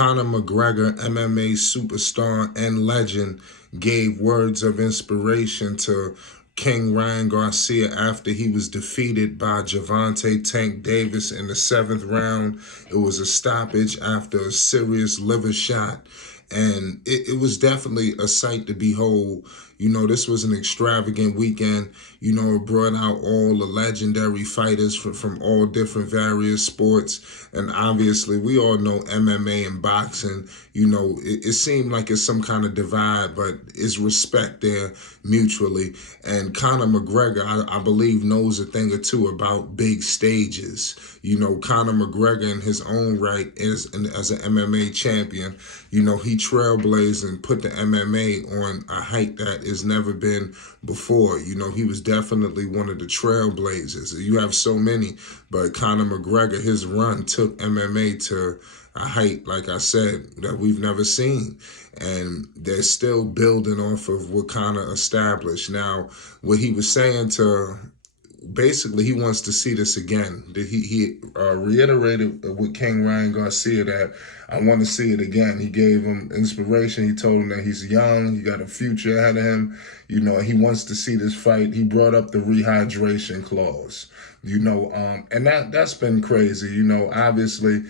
Conor McGregor, MMA superstar and legend, gave words of inspiration to King Ryan Garcia after he was defeated by Gervonta Tank Davis in the seventh round. It was a stoppage after a serious liver shot. And it was definitely a sight to behold. This was an extravagant weekend. It brought out all the legendary fighters from all different various sports. And obviously, we all know MMA and boxing. It seemed like it's some kind of divide, but it's respect there mutually. And Conor McGregor, I believe, knows a thing or two about big stages. Conor McGregor in his own right as an MMA champion, he trailblazed and put the MMA on a height that has never been before. He was definitely one of the trailblazers. You have so many, but Conor McGregor, his run took MMA to a height, like I said, that we've never seen. And they're still building off of what Conor established. Now, what he was saying to... Basically, he wants to see this again. He reiterated with King Ryan Garcia that I want to see it again. He gave him inspiration. He told him that he's young. He got a future ahead of him. He wants to see this fight. He brought up the rehydration clause. And that's been crazy. Obviously,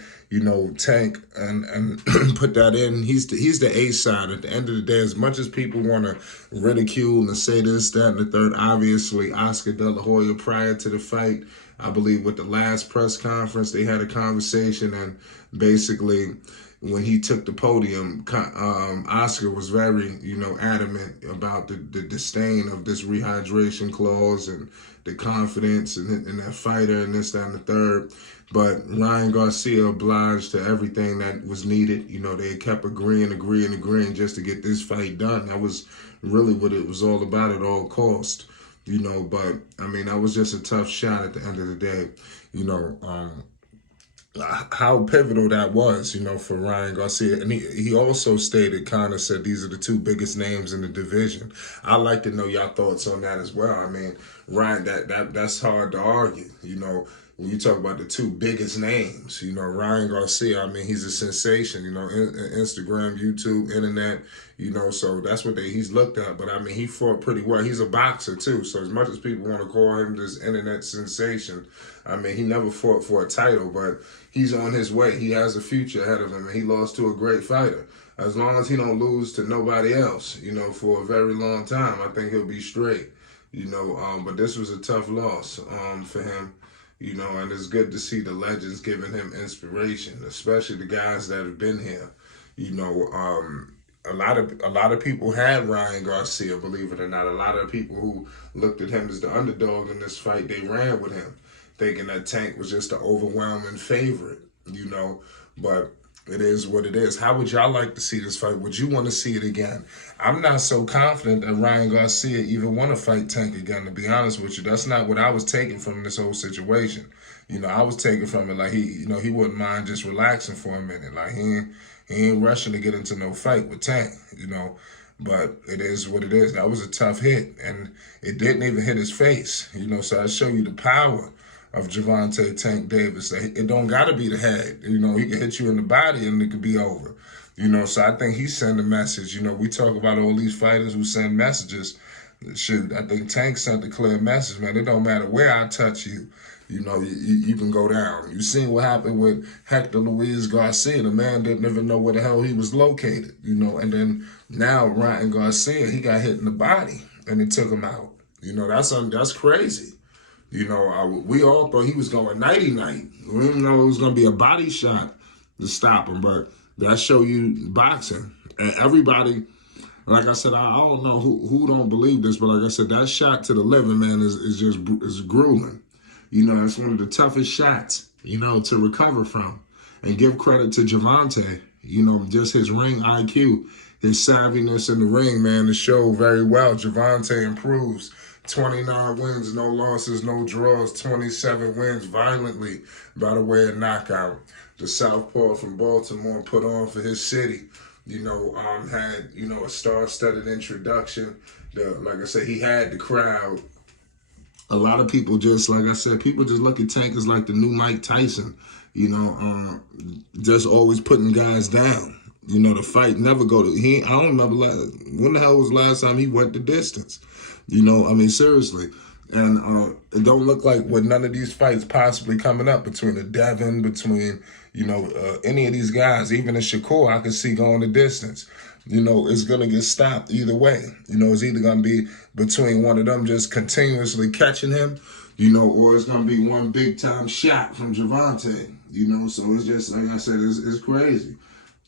Tank and put that in. He's the A side. At the end of the day, as much as people want to ridicule and say this, that, and the third, obviously Oscar De La Hoya, prior to the fight, I believe with the last press conference, they had a conversation, and basically when he took the podium, Oscar was very, adamant about the disdain of this rehydration clause and the confidence in that fighter and this, that, and the third. But Ryan Garcia obliged to everything that was needed. They kept agreeing just to get this fight done. That was really what it was all about at all cost. But, that was just a tough shot at the end of the day. How pivotal that was, for Ryan Garcia. And he also stated, kind of said, these are the two biggest names in the division. I'd like to know your thoughts on that as well. Ryan, that's hard to argue, when you talk about the two biggest names. Ryan Garcia, he's a sensation, Instagram, YouTube, internet, so that's what he's looked at. But, he fought pretty well. He's a boxer, too. So as much as people want to call him this internet sensation, he never fought for a title, but he's on his way. He has a future ahead of him, and he lost to a great fighter. As long as he don't lose to nobody else, for a very long time, I think he'll be straight, but this was a tough loss for him. And it's good to see the legends giving him inspiration, especially the guys that have been here. A lot of people had Ryan Garcia, believe it or not. A lot of people who looked at him as the underdog in this fight, they ran with him, thinking that Tank was just an overwhelming favorite, But it is what it is. How would y'all like to see this fight? Would you want to see it again? I'm not so confident that Ryan Garcia even want to fight Tank again, to be honest with you. That's not what I was taking from this whole situation. I was taking from it like he wouldn't mind just relaxing for a minute. Like he ain't rushing to get into no fight with Tank, But it is what it is. That was a tough hit, and it didn't even hit his face, So I show you the power of Gervonta Tank Davis. It don't got to be the head. He can hit you in the body and it could be over. So I think he sent a message. We talk about all these fighters who send messages. Shoot, I think Tank sent a clear message, man. It don't matter where I touch you. You can go down. You seen what happened with Hector Luis Garcia. The man didn't even know where the hell he was located, And then now Ryan Garcia, he got hit in the body and it took him out. That's crazy. We all thought he was going nighty-night. We didn't know it was going to be a body shot to stop him, but that show you boxing. And everybody, like I said, I don't know who don't believe this, but like I said, that shot to the liver, man, is grueling. It's one of the toughest shots, to recover from. And give credit to Gervonta, just his ring IQ, his savviness in the ring, man, to show very well. Gervonta improves. 29 wins, no losses, no draws, 27 wins violently by the way of knockout. The Southpaw from Baltimore put on for his city. Had, a star-studded introduction. Like I said, he had the crowd. A lot of people just, like I said, people just look at Tank as like the new Mike Tyson. just always putting guys down. The fight never go to I don't remember when the hell was the last time he went the distance. Seriously. And it don't look like with none of these fights possibly coming up between a Devin, between any of these guys, even a Shakur, I can see going the distance. It's gonna get stopped either way. It's either gonna be between one of them just continuously catching him, or it's gonna be one big time shot from Gervonta. So it's just like I said, it's crazy.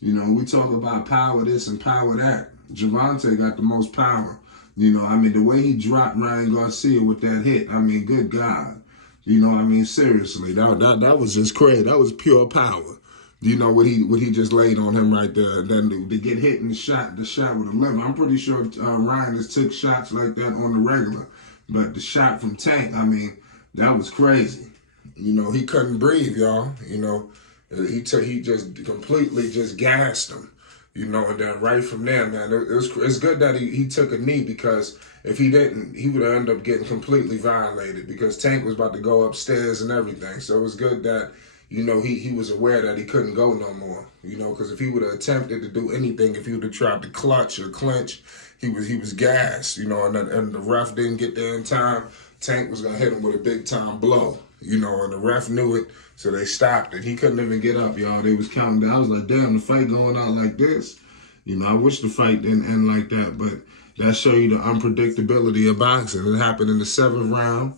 We talk about power this and power that. Gervonta got the most power. The way he dropped Ryan Garcia with that hit, good God. Seriously, that was just crazy. That was pure power. What he just laid on him right there. Then to get hit in the shot with a liver. I'm pretty sure Ryan has took shots like that on the regular. But the shot from Tank, that was crazy. He couldn't breathe, y'all. He just completely just gassed him. And then right from there, man, it's good that he took a knee, because if he didn't, he would have ended up getting completely violated, because Tank was about to go upstairs and everything. So it was good that, he was aware that he couldn't go no more, because if he would have attempted to do anything, if he would have tried to clutch or clinch, he was gassed, and the ref didn't get there in time. Tank was going to hit him with a big time blow, and the ref knew it, so they stopped it. He couldn't even get up, y'all. They was counting down. I was like, damn, the fight going out like this. I wish the fight didn't end like that, but that show you the unpredictability of boxing. It happened in the 7th round,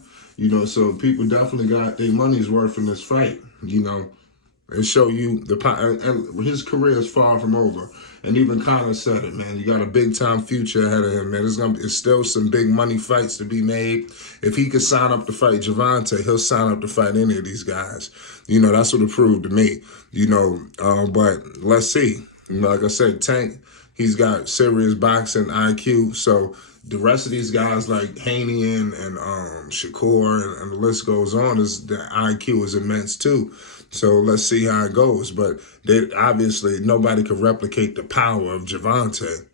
so people definitely got their money's worth in this fight, It show you and his career is far from over. And even Conor said it, man. You got a big time future ahead of him, man. It's still some big money fights to be made. If he could sign up to fight Gervonta, he'll sign up to fight any of these guys. That's what it proved to me. But let's see. Like I said, Tank, he's got serious boxing IQ. So the rest of these guys like Haney and Shakur and the list goes on, the IQ is immense too. So let's see how it goes. But obviously nobody could replicate the power of Gervonta.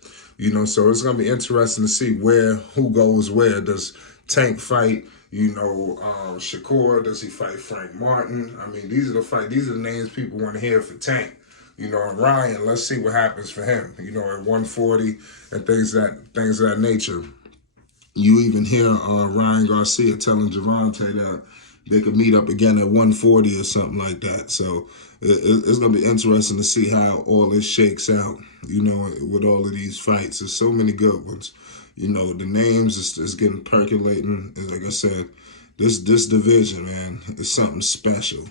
So it's gonna be interesting to see who goes where. Does Tank fight, Shakur? Does he fight Frank Martin? These are the names people want to hear for Tank. And Ryan, let's see what happens for him, at 140 and things of that nature. You even hear Ryan Garcia telling Gervonta that they could meet up again at 140 or something like that. So it's going to be interesting to see how all this shakes out, with all of these fights. There's so many good ones. The names is getting percolating. And like I said, this division, man, is something special.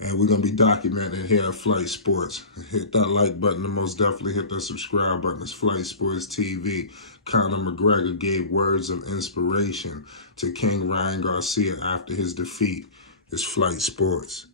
And we're going to be documenting here at Flight Sports. Hit that like button and most definitely hit that subscribe button. It's Flight Sports TV. Conor McGregor gave words of inspiration to King Ryan Garcia after his defeat. It's Flight Sports.